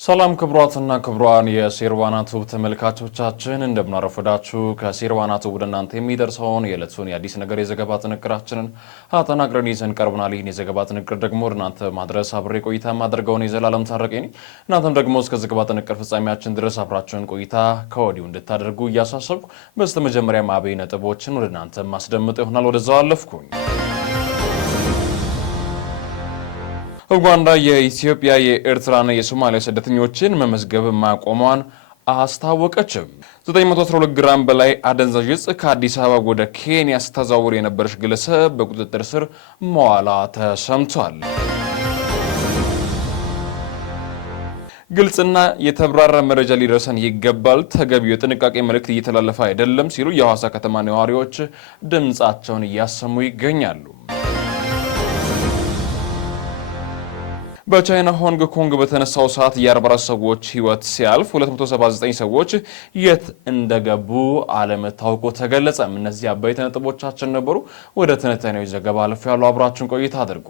ሰላም ክብሯትና ክብሯን የሴርዋና ቱብ ተመልካቾቻችን እንደምናረፈዳችሁ ከሴርዋና ቱብ ወደ እናንተ የሚደርሰውን የዕለቱን የአዲስ ነገር የዘገባ ጥንቅራችንን አጠናቅረን ይዘን ቀርበናል። ይህን የዘገባ ጥንቅር ደግሞ ወደ እናንተ ማድረስ አብሬ ቆይታ ማድረገውን የዘላለም ታረቀኝ ነኝ። እናንተም ደግሞ እስከ ዘገባ ጥንቅር ፍጻሜያችን ድረስ አብራችሁን ቆይታ ከወዲሁ እንድታደርጉ እያሳሰብኩ በስተመጀመሪያ አበይ ነጥቦችን ወደ እናንተ ማስደምጥ ይሆናል። ወደዛው አለፍኩኝ። ኡጋንዳ የኢትዮጵያ የኤርትራና የሶማሊያ ስደተኞችን መመዝገብ ማቆሟን አስታወቀችም። 912 ግራም በላይ አደንዛዥ ዕፅ ከአዲስ አበባ ወደ ኬንያ ስታዛውር የነበረች ግለሰብ በቁጥጥር ስር መዋሏ ተሰምቷል። ግልጽና የተብራራ መረጃ ሊደርሰን ይገባል፣ ተገቢው የጥንቃቄ መልእክት እየተላለፈ አይደለም ሲሉ የሐዋሳ ከተማ ነዋሪዎች ድምጻቸውን እያሰሙ ይገኛሉ። በቻይና ሆንግ ኮንግ በተነሳው ሰዓት የ44 ሰዎች ህይወት ሲያልፍ 279 ሰዎች የት እንደገቡ አለመታወቁ ተገለጸ። እነዚህ አበይት ነጥቦቻችን ነበሩ። ወደ ትንታኔው ዘገባ አለፍ ያሉ አብራችሁን ቆይታ አድርጉ።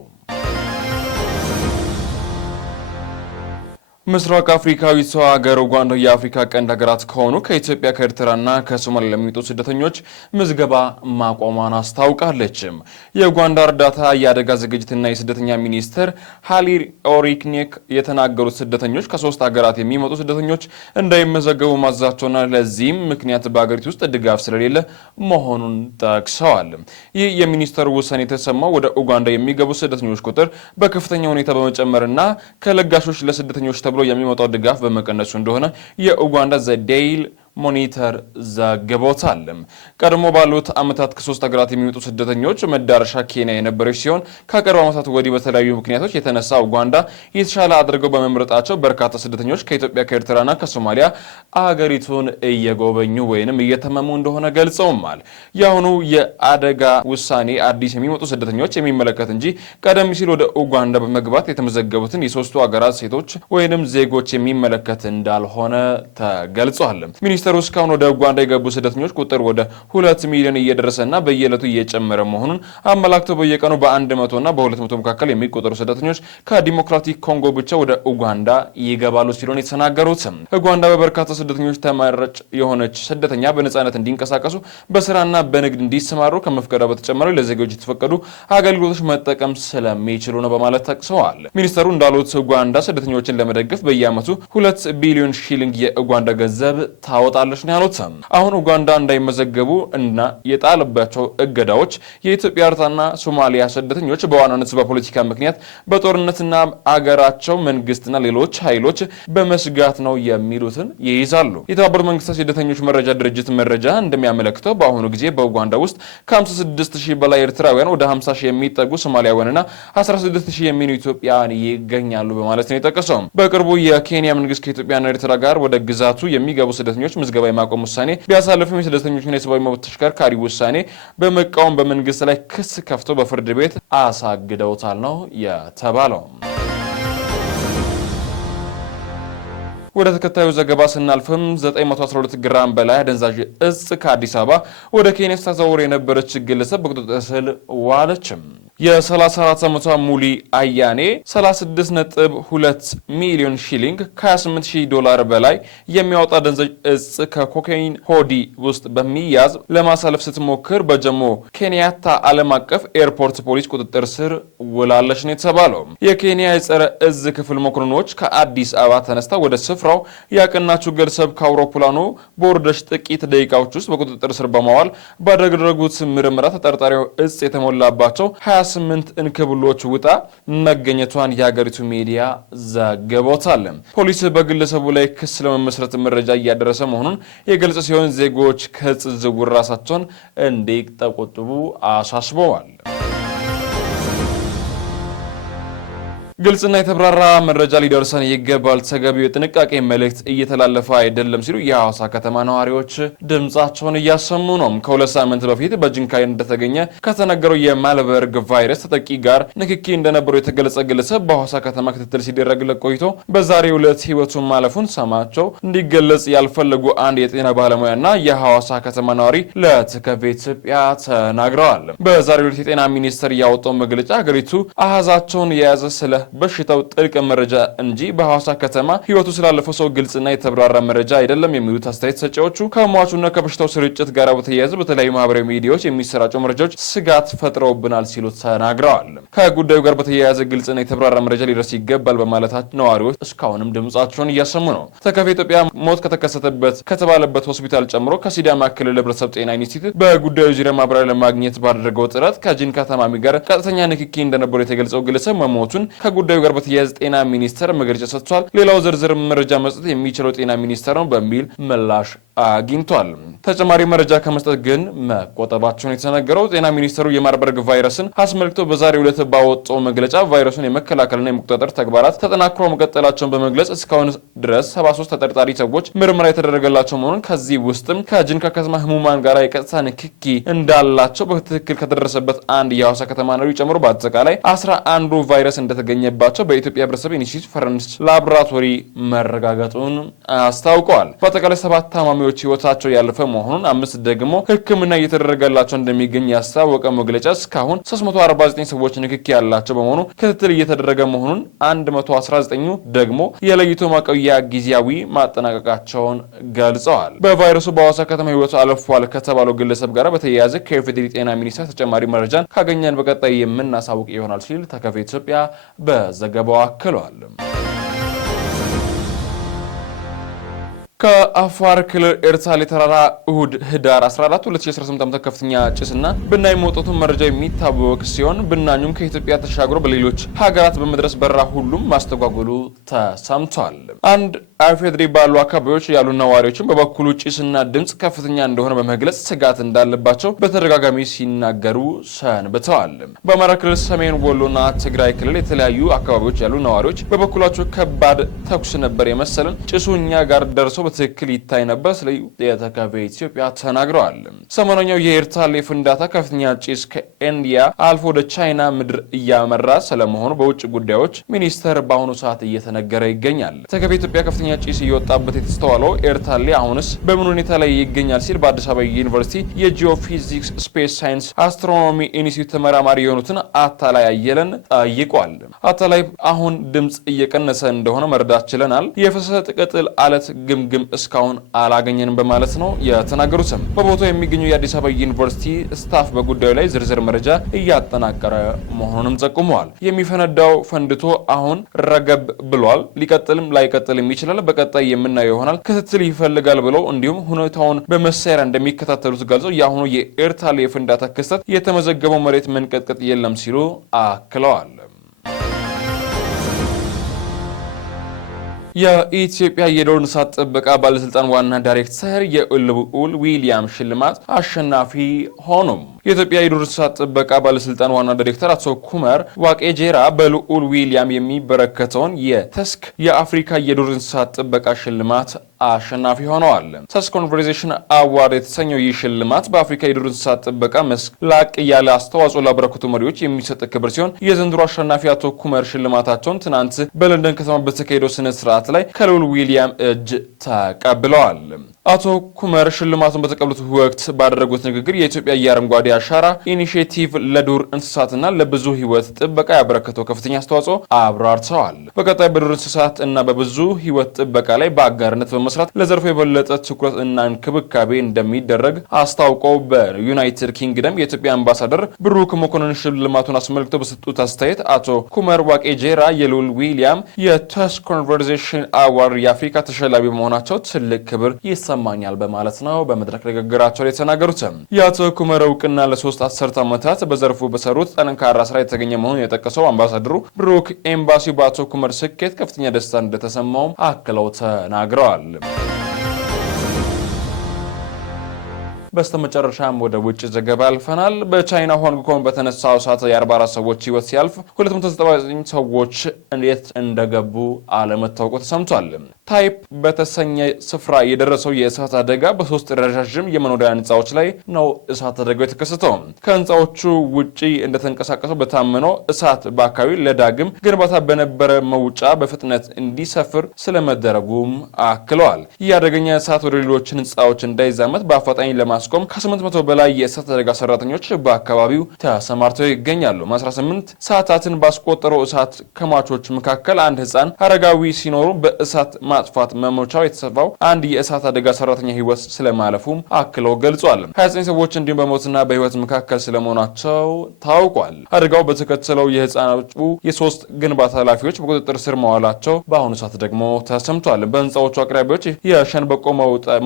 ምስራቅ አፍሪካዊቷ ሀገር ኡጋንዳ የአፍሪካ ቀንድ ሀገራት ከሆኑ ከኢትዮጵያ ከኤርትራና ከሶማሊያ ለሚመጡ ስደተኞች ምዝገባ ማቆሟን አስታውቃለች። የኡጋንዳ እርዳታ የአደጋ ዝግጅትና የስደተኛ ሚኒስትር ሃሊር ኦሪክኔክ የተናገሩት ስደተኞች ከሶስት ሀገራት የሚመጡ ስደተኞች እንዳይመዘገቡ ማዛቸውና ለዚህም ምክንያት በሀገሪቱ ውስጥ ድጋፍ ስለሌለ መሆኑን ጠቅሰዋል። ይህ የሚኒስተሩ ውሳኔ የተሰማው ወደ ኡጋንዳ የሚገቡ ስደተኞች ቁጥር በከፍተኛ ሁኔታ በመጨመርና ከለጋሾች ለስደተኞች ተብሎ የሚመጣው ድጋፍ በመቀነሱ እንደሆነ የኡጋንዳ ዘ ዴይሊ ሞኒተር ዘግቦታል። ቀድሞ ባሉት ዓመታት ከሶስት ሀገራት የሚመጡ ስደተኞች መዳረሻ ኬንያ የነበረች ሲሆን ከቅርብ ዓመታት ወዲህ በተለያዩ ምክንያቶች የተነሳ ኡጋንዳ የተሻለ አድርገው በመምረጣቸው በርካታ ስደተኞች ከኢትዮጵያ ከኤርትራና ከሶማሊያ አገሪቱን እየጎበኙ ወይንም እየተመሙ እንደሆነ ገልጸውማል። የአሁኑ የአደጋ ውሳኔ አዲስ የሚመጡ ስደተኞች የሚመለከት እንጂ ቀደም ሲል ወደ ኡጋንዳ በመግባት የተመዘገቡትን የሶስቱ ሀገራት ሴቶች ወይንም ዜጎች የሚመለከት እንዳልሆነ ተገልጿል። ሚኒስተሩ እስካሁን ወደ ኡጋንዳ የገቡ ስደተኞች ቁጥር ወደ 2 ሚሊዮን እየደረሰና በየዕለቱ እየጨመረ መሆኑን አመላክተው በየቀኑ በ100 እና በ200 መካከል የሚቆጠሩ ስደተኞች ከዲሞክራቲክ ኮንጎ ብቻ ወደ ኡጋንዳ ይገባሉ ሲሉ የተናገሩት። ኡጋንዳ በበርካታ ስደተኞች ተመራጭ የሆነች ስደተኛ በነጻነት እንዲንቀሳቀሱ በስራና በንግድ እንዲሰማሩ ከመፍቀዷ በተጨማሪ ለዜጎች የተፈቀዱ አገልግሎቶች መጠቀም ስለሚችሉ ነው በማለት ጠቅሰዋል። ሚኒስተሩ እንዳሉት ኡጋንዳ ስደተኞችን ለመደገፍ በየዓመቱ 2 ቢሊዮን ሺሊንግ የኡጋንዳ ገንዘብ ታወጣለች ነው ያሉት። አሁን ኡጋንዳ እንዳይመዘገቡ እና የጣለባቸው እገዳዎች የኢትዮጵያ ኤርትራና ሶማሊያ ስደተኞች በዋናነት በፖለቲካ ምክንያት በጦርነትና አገራቸው መንግስትና ሌሎች ኃይሎች በመስጋት ነው የሚሉትን ይይዛሉ። የተባበሩት መንግስታት ስደተኞች መረጃ ድርጅት መረጃ እንደሚያመለክተው በአሁኑ ጊዜ በኡጋንዳ ውስጥ ከ56,000 በላይ ኤርትራውያን ወደ 50,000 የሚጠጉ ሶማሊያውያንና 16,000 የሚሆኑ ኢትዮጵያውያን ይገኛሉ በማለት ነው የጠቀሰው። በቅርቡ የኬንያ መንግስት ከኢትዮጵያና ኤርትራ ጋር ወደ ግዛቱ የሚገቡ ስደተኞች ምዝገባ የማቆም ውሳኔ ቢያሳልፍም የስደተኞችን የሰብአዊ መብት ተሽከርካሪ ውሳኔ በመቃወም በመንግስት ላይ ክስ ከፍተው በፍርድ ቤት አሳግደውታል ነው የተባለው። ወደ ተከታዩ ዘገባ ስናልፍም 912 ግራም በላይ አደንዛዥ ዕፅ ከአዲስ አበባ ወደ ኬንያ ስታዛውር የነበረች ግለሰብ በቁጥጥር ስር ዋለችም። የ34 ዓመቷ ሙሊ አያኔ 36.2 ሚሊዮን ሺሊንግ ከ$28,000 በላይ የሚያወጣ አደንዛዥ ዕፅ ከኮካይን ሆዲ ውስጥ በሚያዝ ለማሳለፍ ስትሞክር በጀሞ ኬንያታ ዓለም አቀፍ ኤርፖርት ፖሊስ ቁጥጥር ስር ውላለች ነው የተባለው። የኬንያ የጸረ ዕፅ ክፍል መኮንኖች ከአዲስ አበባ ተነስታ ወደ ስፍራው ያቀናችው ግለሰብ ከአውሮፕላኑ በወረደች ጥቂት ደቂቃዎች ውስጥ በቁጥጥር ስር በማዋል ባደረጉት ምርመራ ተጠርጣሪው ዕፅ የተሞላባቸው 28 እንክብሎች ውጣ መገኘቷን የሀገሪቱ ሚዲያ ዘግቦታል። ፖሊስ በግለሰቡ ላይ ክስ ለመመስረት መረጃ እያደረሰ መሆኑን የገለጸ ሲሆን ዜጎች ከዕፅ ዝውውር ራሳቸውን እንዲቆጥቡ አሳስበዋል። ግልጽና የተብራራ መረጃ ሊደርሰን ይገባል፣ ተገቢው የጥንቃቄ መልእክት እየተላለፈ አይደለም ሲሉ የሐዋሳ ከተማ ነዋሪዎች ድምጻቸውን እያሰሙ ነው። ከሁለት ሳምንት በፊት በጅንካ እንደተገኘ ከተነገረው የማልበርግ ቫይረስ ተጠቂ ጋር ንክኪ እንደነበረው የተገለጸ ግለሰብ በሐዋሳ ከተማ ክትትል ሲደረግለት ቆይቶ በዛሬው ዕለት ሕይወቱን ማለፉን ሰማቸው እንዲገለጽ ያልፈለጉ አንድ የጤና ባለሙያና የሐዋሳ ከተማ ነዋሪ ለትከቤ ኢትዮጵያ ተናግረዋል። በዛሬው ዕለት የጤና ሚኒስቴር ያወጣው መግለጫ ሀገሪቱ አሃዛቸውን የያዘ ስለ በሽታው ጥልቅ መረጃ እንጂ በሐዋሳ ከተማ ህይወቱ ስላለፈው ሰው ግልጽና የተብራራ መረጃ አይደለም የሚሉት አስተያየት ሰጪዎቹ ከሟቹና ከበሽታው ስርጭት ጋር በተያያዘ በተለያዩ ማህበራዊ ሚዲያዎች የሚሰራጩ መረጃዎች ስጋት ፈጥረውብናል ሲሉ ተናግረዋል። ከጉዳዩ ጋር በተያያዘ ግልጽና የተብራራ መረጃ ሊደርስ ይገባል በማለታቸው ነዋሪዎች እስካሁንም ድምጻቸውን እያሰሙ ነው። ተከፊ ኢትዮጵያ ሞት ከተከሰተበት ከተባለበት ሆስፒታል ጨምሮ ከሲዳማ ክልል ህብረተሰብ ጤና ኢንስቲትዩት በጉዳዩ ዙሪያ ማብራሪያ ለማግኘት ባደረገው ጥረት ከጂንካ ታማሚ ጋር ቀጥተኛ ንክኪ እንደነበሩ የተገለጸው ግለሰብ መሞቱን ከጉዳዩ ጋር በተያያዘ ጤና ሚኒስቴር መግለጫ ሰጥቷል። ሌላው ዝርዝር መረጃ መስጠት የሚችለው ጤና ሚኒስቴር ነው በሚል ምላሽ አግኝቷል። ተጨማሪ መረጃ ከመስጠት ግን መቆጠባቸውን የተነገረው ጤና ሚኒስቴሩ የማርበርግ ቫይረስን አስመልክቶ በዛሬው ዕለት ባወጣው መግለጫ ቫይረሱን የመከላከልና የመቆጣጠር ተግባራት ተጠናክሮ መቀጠላቸውን በመግለጽ እስካሁን ድረስ 73 ተጠርጣሪ ሰዎች ምርመራ የተደረገላቸው መሆኑን ከዚህ ውስጥም ከጂንካ ከተማ ህሙማን ጋር የቀጥታ ንክኪ እንዳላቸው በትክክል ከደረሰበት አንድ የሐዋሳ ከተማ ነዋሪ ጨምሮ በአጠቃላይ 11 ቫይረስ እንደተገኘባቸው በኢትዮጵያ ህብረተሰብ ኢንስቲትዩት ፈረንስ ላቦራቶሪ መረጋገጡን አስታውቀዋል። በአጠቃላይ 7 ታማሚዎች ህይወታቸው ያለፈ መሆኑን 5 ደግሞ ህክምና እየተደረገላቸው እንደሚገኝ ያስታወቀው መግለጫ እስካሁን 349 ሰዎች ንክኪ ያላቸው በመሆኑ ክትትል እየተደረገ መሆኑን 119ኙ ደግሞ የለይቶ ማቆያ ጊዜያዊ ማጠናቀቃቸውን ገልጸዋል። በቫይረሱ በሐዋሳ ከተማ ህይወቱ አልፏል ከተባለው ግለሰብ ጋር በተያያዘ ከኢፌዴሪ ጤና ሚኒስቴር ተጨማሪ መረጃን ካገኘን በቀጣይ የምናሳውቅ ይሆናል ሲል ተከፊ ኢትዮጵያ በዘገባው አክሏል። ከአፋር ክልል ኤርታሌ ተራራ እሁድ ህዳር 14 2018 ዓ.ም ከፍተኛ ጭስና ብናኝ መውጣቱን መረጃ የሚታወቅ ሲሆን ብናኙም ከኢትዮጵያ ተሻግሮ በሌሎች ሀገራት በመድረስ በራ ሁሉም ማስተጓጎሉ ተሰምቷል። አንድ ኢፌዴሪ ባሉ አካባቢዎች ያሉ ነዋሪዎችን በበኩሉ ጭስና ድምጽ ከፍተኛ እንደሆነ በመግለጽ ስጋት እንዳለባቸው በተደጋጋሚ ሲናገሩ ሰንብተዋል። በአማራ ክልል ሰሜን ወሎና ትግራይ ክልል የተለያዩ አካባቢዎች ያሉ ነዋሪዎች በበኩላቸው ከባድ ተኩስ ነበር የመሰለን ጭሱ እኛ ጋር ደርሶ በትክክል ይታይ ነበር ስለ የተከፈ ኢትዮጵያ ተናግረዋል። ሰሞነኛው የኤርታሌ ፍንዳታ ከፍተኛ ጭስ ከኢንዲያ አልፎ ወደ ቻይና ምድር እያመራ ስለመሆኑ በውጭ ጉዳዮች ሚኒስቴር በአሁኑ ሰዓት እየተነገረ ይገኛል። ተከፈ ኢትዮጵያ ከፍተኛ ጭስ እየወጣበት የተስተዋለው ኤርታሌ አሁንስ በምን ሁኔታ ላይ ይገኛል ሲል በአዲስ አበባ ዩኒቨርሲቲ የጂኦፊዚክስ ስፔስ ሳይንስ አስትሮኖሚ ኢንስቲትዩት ተመራማሪ የሆኑትን አታላይ አየለን ጠይቋል። አታላይ አሁን ድምጽ እየቀነሰ እንደሆነ መረዳት ችለናል። የፈሰሰ ቅጥል አለት ግምግም እስካሁን አላገኘንም በማለት ነው የተናገሩትም። በቦታው የሚገኙ የአዲስ አበባ ዩኒቨርሲቲ ስታፍ በጉዳዩ ላይ ዝርዝር መረጃ እያጠናቀረ መሆኑንም ጠቁመዋል። የሚፈነዳው ፈንድቶ አሁን ረገብ ብሏል። ሊቀጥልም ላይቀጥልም ይችላል። በቀጣይ የምናየው ይሆናል። ክትትል ይፈልጋል ብለው እንዲሁም ሁኔታውን በመሳሪያ እንደሚከታተሉት ገልጸው የአሁኑ የኤርታሌ የፍንዳታ ክስተት የተመዘገበው መሬት መንቀጥቀጥ የለም ሲሉ አክለዋል። የኢትዮጵያ የዱር እንስሳት ጥበቃ ባለስልጣን ዋና ዳይሬክተር የልዑል ዊሊያም ሽልማት አሸናፊ ሆኑም። የኢትዮጵያ የዱር እንስሳት ጥበቃ ባለስልጣን ዋና ዳይሬክተር አቶ ኩመር ዋቄጄራ በልዑል ዊሊያም የሚበረከተውን የተስክ የአፍሪካ የዱር እንስሳት ጥበቃ ሽልማት አሸናፊ ሆነዋል። ተስክ ኮንቨርሴሽን አዋርድ የተሰኘው ይህ ሽልማት በአፍሪካ የዱር እንስሳት ጥበቃ መስክ ላቅ ያለ አስተዋጽኦ ላበረከቱ መሪዎች የሚሰጥ ክብር ሲሆን የዘንድሮ አሸናፊ አቶ ኩመር ሽልማታቸውን ትናንት በለንደን ከተማ በተካሄደው ስነ ስርዓት ላይ ከልዑል ዊሊያም እጅ ተቀብለዋል። አቶ ኩመር ሽልማቱን በተቀበሉት ወቅት ባደረጉት ንግግር የኢትዮጵያ የአረንጓዴ አሻራ ኢኒሼቲቭ ለዱር እንስሳትና ለብዙ ህይወት ጥበቃ ያበረከተው ከፍተኛ አስተዋጽኦ አብራርተዋል። በቀጣይ በዱር እንስሳት እና በብዙ ህይወት ጥበቃ ላይ በአጋርነት በመስራት ለዘርፉ የበለጠ ትኩረት እና እንክብካቤ እንደሚደረግ አስታውቀው በዩናይትድ ኪንግደም የኢትዮጵያ አምባሳደር ብሩክ መኮንን ሽልማቱን አስመልክቶ በሰጡት አስተያየት አቶ ኩመር ዋቄጄራ የልዑል ዊሊያም የተስክ ኮንቨርሴሽን አዋርድ የአፍሪካ ተሸላሚ በመሆናቸው ትልቅ ክብር ይሰማኛል በማለት ነው በመድረክ ንግግራቸው ላይ የተናገሩት። የአቶ ኩመር እውቅና ለ3 አስርት ዓመታት በዘርፉ በሰሩት ጠንካራ ስራ የተገኘ መሆኑን የጠቀሰው አምባሳደሩ ብሩክ ኤምባሲው በአቶ ኩመር ስኬት ከፍተኛ ደስታ እንደተሰማውም አክለው ተናግረዋል። በስተመጨረሻም ወደ ውጭ ዘገባ ያልፈናል። በቻይና ሆንግ ኮንግ በተነሳው እሳት የ44 ሰዎች ህይወት ሲያልፍ 299 ሰዎች እንዴት እንደገቡ አለመታወቁ ተሰምቷል። ታይፕ በተሰኘ ስፍራ የደረሰው የእሳት አደጋ በሶስት ረዣዥም የመኖሪያ ህንፃዎች ላይ ነው እሳት አደጋው የተከሰተው። ከህንፃዎቹ ውጪ እንደተንቀሳቀሰው በታመነው እሳት በአካባቢ ለዳግም ግንባታ በነበረ መውጫ በፍጥነት እንዲሰፍር ስለመደረጉም አክለዋል። ይህ አደገኛ እሳት ወደ ሌሎች ህንፃዎች እንዳይዛመት በአፋጣኝ ለማስቆም ከ800 በላይ የእሳት አደጋ ሰራተኞች በአካባቢው ተሰማርተው ይገኛሉ። 18 ሰዓታትን ባስቆጠረው እሳት ከሟቾች መካከል አንድ ህፃን አረጋዊ ሲኖሩ በእሳት ማጥፋት መሞቻው የተሰፋው አንድ የእሳት አደጋ ሰራተኛ ህይወት ስለማለፉም አክለው ገልጿል። 29 ሰዎች እንዲሁም በሞትና በህይወት መካከል ስለመሆናቸው ታውቋል። አደጋው በተከተለው የህፃናቱ የሶስት ግንባታ ኃላፊዎች በቁጥጥር ስር መዋላቸው በአሁኑ ሰዓት ደግሞ ተሰምቷል። በህንፃዎቹ አቅራቢዎች የሸንበቆ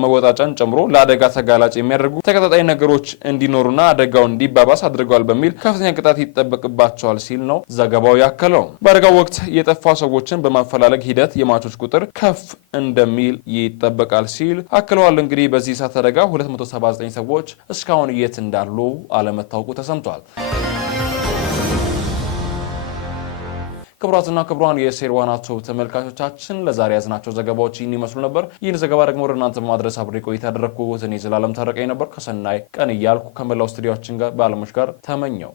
መወጣጫን ጨምሮ ለአደጋ ተጋላጭ የሚያደርጉ ተከታታይ ነገሮች እንዲኖሩና አደጋው እንዲባባስ አድርገዋል በሚል ከፍተኛ ቅጣት ይጠበቅባቸዋል ሲል ነው ዘገባው ያከለው። በአደጋው ወቅት የጠፋ ሰዎችን በማፈላለግ ሂደት የሟቾች ቁጥር ከፍ እንደሚል ይጠበቃል ሲል አክለዋል። እንግዲህ በዚህ እሳት አደጋ 279 ሰዎች እስካሁን የት እንዳሉ አለመታወቁ ተሰምቷል። ክቡራትና ክቡራን የሴርዋና ቲዩብ ተመልካቾቻችን ለዛሬ ያዝናቸው ዘገባዎች ይህን ይመስሉ ነበር። ይህን ዘገባ ደግሞ ወደ እናንተ በማድረስ አብሬ ቆይታ ያደረግኩት እኔ ዘላለም ታረቀኝ ነበር። ከሰናይ ቀን እያልኩ ከመላው ስቱዲዮአችን ጋር ባለሙያዎች ጋር ተመኘው።